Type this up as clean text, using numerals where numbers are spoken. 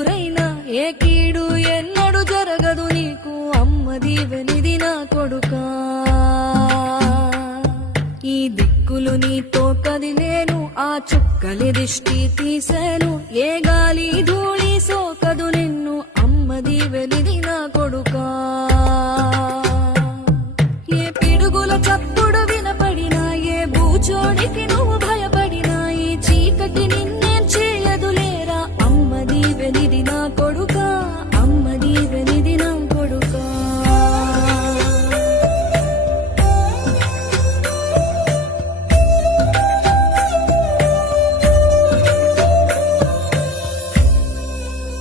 ఎదురైనా ఏ కీడు ఎన్నడు జరగదు నీకు అమ్మ దీవెనిది నా కొడుకా ఈ దిక్కులు నీతో కదిలేను ఆ చుక్కలి దిష్టి తీసేను ఏ గాలి ధూళి